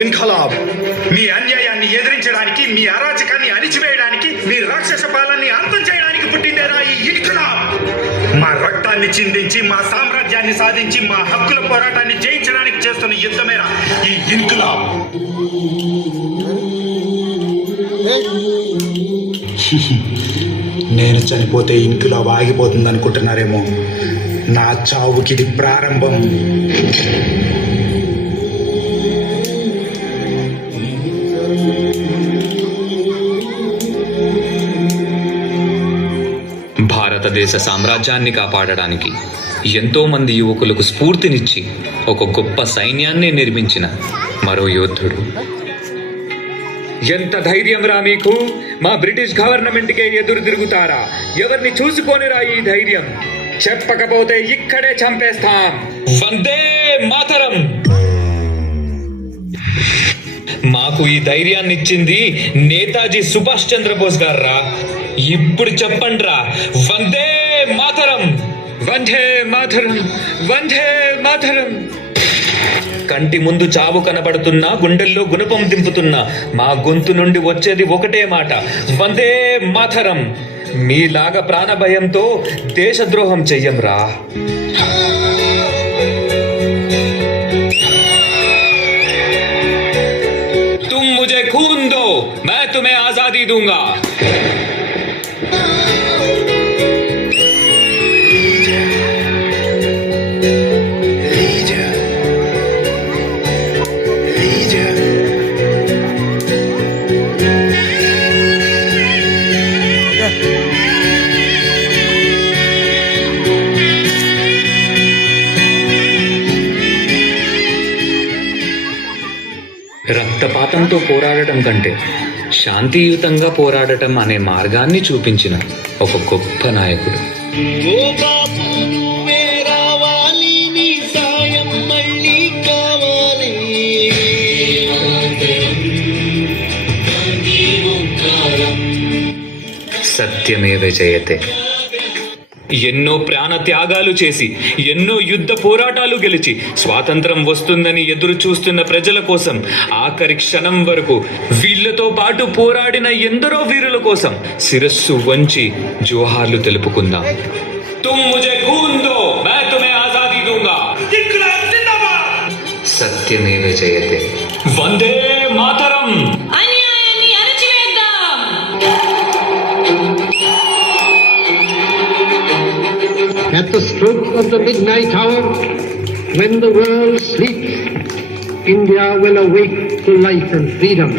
ఇన్కలాబ్ మీ అన్యాయాన్ని ఎదిరించడానికి, మీ అరాచకాన్ని అణిచివేయడానికి, మీ రాక్షస పాలనని అంతం చేయడానికి పుట్టిందేరా ఈ ఇన్కలాబ్. మా రక్తాన్ని చిందించి, మా సామ్రాజ్యాన్ని సాధించి, మా హక్కుల పోరాటాన్ని జయించడానికి చేస్తున్న యుద్ధమేరా ఈ ఇన్కలాబ్. నేను చనిపోతే ఇన్కలాబ్ ఆగిపోతుంది అనుకుంటున్నారేమో. నా చావుకి ఇది ప్రారంభం. భారతదేశ సామ్రాజ్యాన్ని కాపాడడానికి ఎంతో మంది యువకులకు స్ఫూర్తినిచ్చి ఒక గొప్ప సైన్యాన్ని నిర్మించిన మరో యోధుడు. ఎంత ధైర్యం రా మీకు! మా బ్రిటిష్ గవర్నమెంట్కే ఎదురు తిరుగుతారా? ఎవరిని చూసుకోనిరా ఈ ధైర్యం? చెప్పకపోతే ఇక్కడే చంపేస్తాం. వందే మాతరం! మాకు ఈ ధైర్యాన్ని ఇచ్చింది నేతాజీ సుభాష్ చంద్రబోస్ గారా. ఇప్పుడు చెప్పండ్రా, వందే మాతరం, వందే మాతరం, వందే మాతరం. కంటి ముందు చావు కనబడుతున్నా, గుండెల్లో గుణపం దింపుతున్నా మా గొంతు నుండి వచ్చేది ఒకటే మాట, వందే మాతరం. మీలాగా ప్రాణభయంతో దేశద్రోహం చెయ్యంరా. तुम मुझे खून दो, मैं तुम्हें आजादी दूंगा. రక్తపాతంతో పోరాడటం కంటే శాంతియుతంగా పోరాడటం అనే మార్గాన్ని చూపించిన ఒక గొప్ప నాయకుడు. సత్యమేవ జయతే. ఎన్నో ప్రాణ త్యాగాలు చేసి, ఎన్నో యుద్ధ పోరాటాలు గెలిచి, స్వాతంత్రం వస్తుందని ఎదురు చూస్తున్న ప్రజల కోసం ఆఖరి క్షణం వరకు వీళ్లతో పాటు పోరాడిన ఎందరో వీరుల కోసం శిరస్సు వంచి జోహార్లు తెలుపుకుందాం. తుమ్ ముజే ఖూన్ దో, मैं तुम्हें आजादी दूंगा. ఇన్క్లాబ్ జిందాబాద్. సత్యమేవ జయతే. Vande Mataram. At the stroke of the midnight hour, when the world sleeps, India will awake to life and freedom.